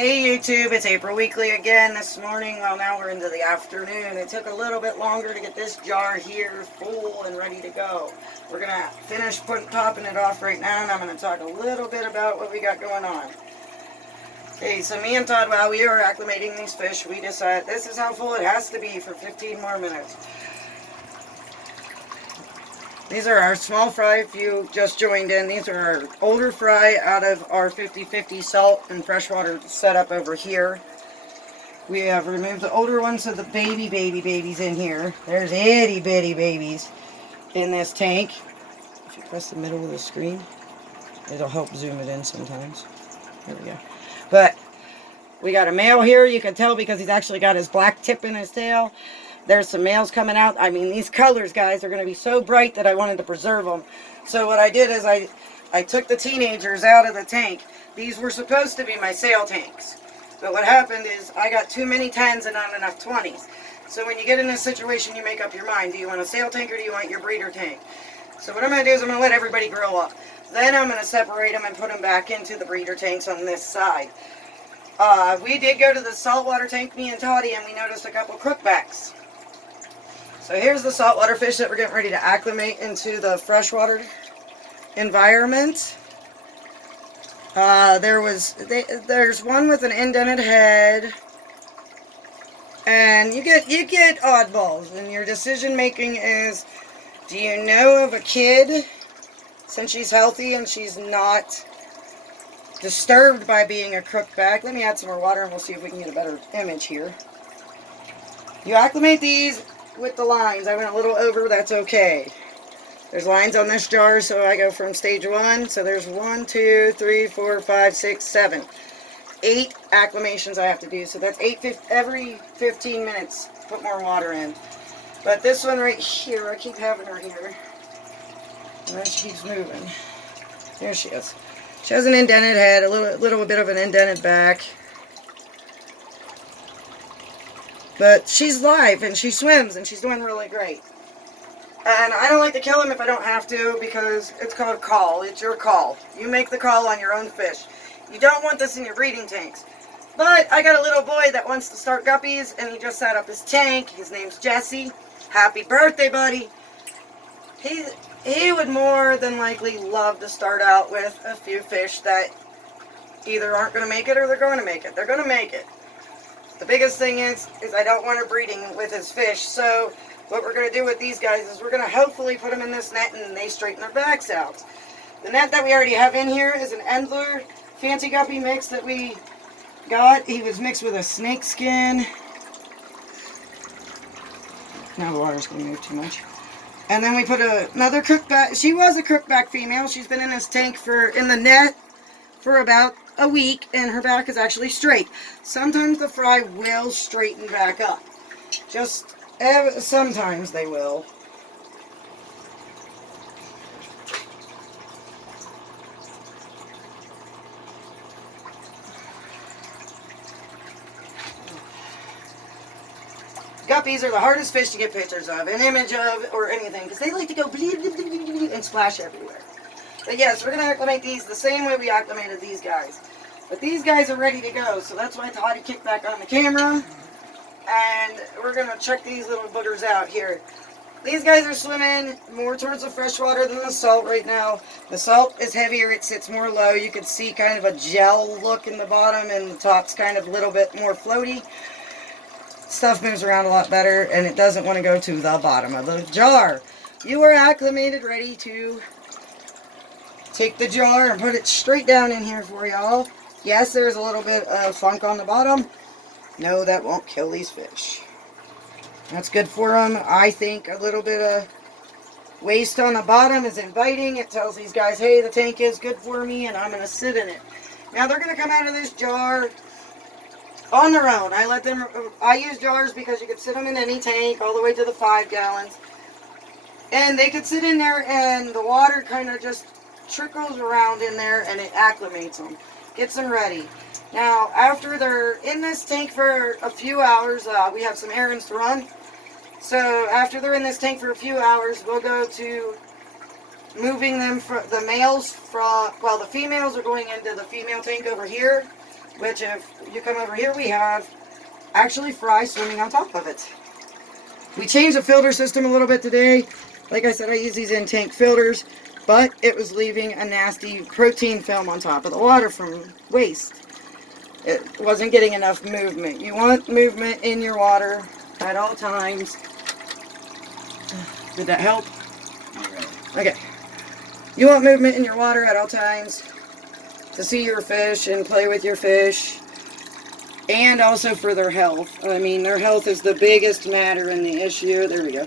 Hey YouTube, it's April Weekly again this morning. Well, now we're into the afternoon. It took a little bit longer to get this jar here full and ready to go. We're going to finish topping it off right now, and I'm going to talk a little bit about what we got going on. Okay, so me and Todd, while we are acclimating these fish, we decided this is how full it has to be for 15 more minutes. These are our small fry, if you just joined in. These are our older fry out of our 50-50 salt and freshwater setup over here. We have removed the older ones, so the babies in here. There's itty bitty babies in this tank. If you press the middle of the screen, it'll help zoom it in sometimes. There we go. But we got a male here. You can tell because he's actually got his black tip in his tail. There's some males coming out. I mean, these colors, guys, are going to be so bright that I wanted to preserve them. So what I did is I took the teenagers out of the tank. These were supposed to be my sale tanks. But what happened is I got too many 10s and not enough 20s. So when you get in this situation, you make up your mind. Do you want a sale tank or do you want your breeder tank? So what I'm going to do is I'm going to let everybody grow up. Then I'm going to separate them and put them back into the breeder tanks on this side. We did go to the saltwater tank, me and Toddy, and we noticed a couple crookbacks. So here's the saltwater fish that we're getting ready to acclimate into the freshwater environment. There's one with an indented head, and you get oddballs, and your decision making is, do you know of a kid, since she's healthy and she's not disturbed by being a crookback? Let me add some more water and we'll see if we can get a better image here. You acclimate these with the lines. I went a little over, that's okay. There's lines on this jar, so I go from stage 1. So there's 1, 2, 3, 4, 5, 6, 7. 8 acclimations I have to do. So that's every 15 minutes, put more water in. But this one right here, I keep having her here. And then she keeps moving. There she is. She has an indented head, a little bit of an indented back. But she's live, and she swims, and she's doing really great. And I don't like to kill them if I don't have to, because it's called call. It's your call. You make the call on your own fish. You don't want this in your breeding tanks. But I got a little boy that wants to start guppies, and he just set up his tank. His name's Jesse. Happy birthday, buddy. He would more than likely love to start out with a few fish that either aren't going to make it or they're going to make it. They're going to make it. The biggest thing is I don't want her breeding with his fish. So what we're going to do with these guys is we're going to hopefully put them in this net and they straighten their backs out. The net that we already have in here is an Endler Fancy Guppy mix that we got. He was mixed with a snake skin. Now the water's going to move too much. And then we put another crookback. She was a crookback female. She's been in this tank in the net for about a week, and her back is actually straight. Sometimes the fry will straighten back up. Just sometimes they will. Guppies are the hardest fish to get pictures of, an image of, or anything, because they like to go and splash everywhere. But yes, we're going to acclimate these the same way we acclimated these guys. But these guys are ready to go, so that's why Toddy kicked back on the camera. And we're going to check these little boogers out here. These guys are swimming more towards the freshwater than the salt right now. The salt is heavier, it sits more low. You can see kind of a gel look in the bottom, and the top's kind of a little bit more floaty. Stuff moves around a lot better, and it doesn't want to go to the bottom of the jar. You are acclimated, ready to take the jar and put it straight down in here for y'all. Yes, there's a little bit of funk on the bottom. No, that won't kill these fish. That's good for them. I think a little bit of waste on the bottom is inviting. It tells these guys, hey, the tank is good for me, and I'm going to sit in it. Now, they're going to come out of this jar on their own. I use jars because you could sit them in any tank all the way to the 5 gallons. And they could sit in there and the water kind of just trickles around in there and it acclimates them. Gets them ready. Now, after they're in this tank for a few hours, we have some errands to run. So after they're in this tank for a few hours, we'll go to moving them from the males from, well, the females are going into the female tank over here. which if you come over here, we have actually fry swimming on top of it. We changed the filter system a little bit today. Like I said, I use these in-tank filters, but it was leaving a nasty protein film on top of the water from waste. It wasn't getting enough movement. You want movement in your water at all times. Did that help? Not really. Okay. You want movement in your water at all times to see your fish and play with your fish. And also for their health. I mean, their health is the biggest matter in the issue. There we go.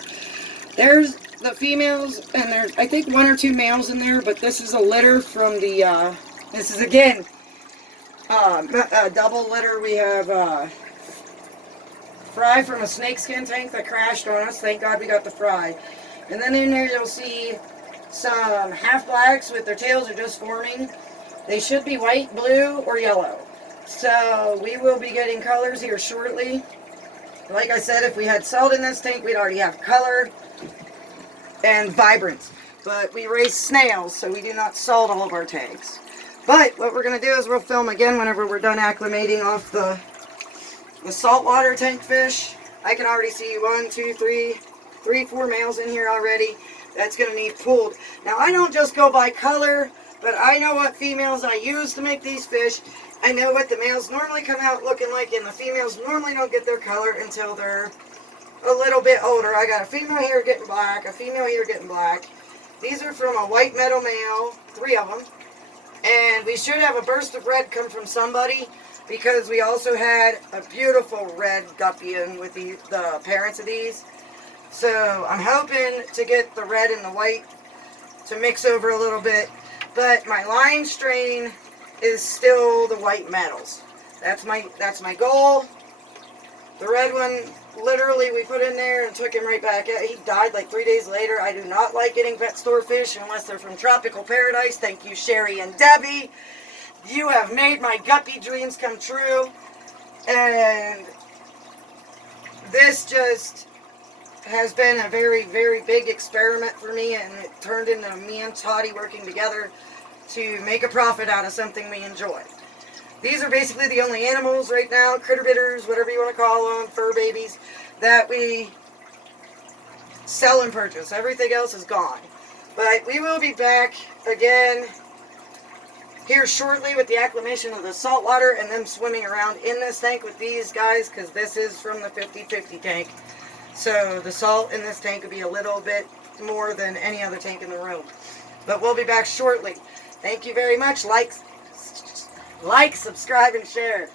There's the females, and there's, I think, 1 or 2 males in there, but this is a litter from the, this is, again, a double litter. We have, fry from a snakeskin tank that crashed on us. Thank God we got the fry. And then in there you'll see some half-blacks with their tails are just forming. They should be white, blue, or yellow. So we will be getting colors here shortly. Like I said, if we had salt in this tank, we'd already have color and vibrance. But we raise snails, so we do not salt all of our tanks. But what we're going to do is we'll film again whenever we're done acclimating off the saltwater tank fish. I can already see 1, 2, 3, 4 males in here already. That's going to need pulled. Now, I don't just go by color, but I know what females I use to make these fish. I know what the males normally come out looking like, and the females normally don't get their color until they're a little bit older. I got a female here getting black, a female here getting black. These are from a white metal male, 3 of them. And we should have a burst of red come from somebody, because we also had a beautiful red guppy in with the parents of these. So I'm hoping to get the red and the white to mix over a little bit. But my line strain is still the white metals. That's my goal. The red one, literally, we put in there and took him right back. He died like 3 days later. I do not like getting vet store fish unless they're from tropical paradise. Thank you, Sherry and Debbie. You have made my guppy dreams come true. And this just has been a very, very big experiment for me, and it turned into me and Toddy working together to make a profit out of something we enjoy. These are basically the only animals right now, critter bitters, whatever you want to call them, fur babies, that we sell and purchase. Everything else is gone. But we will be back again here shortly with the acclimation of the saltwater and them swimming around in this tank with these guys, because this is from the 50-50 tank. So the salt in this tank will be a little bit more than any other tank in the room. But we'll be back shortly. Thank you very much. Like, subscribe, and share.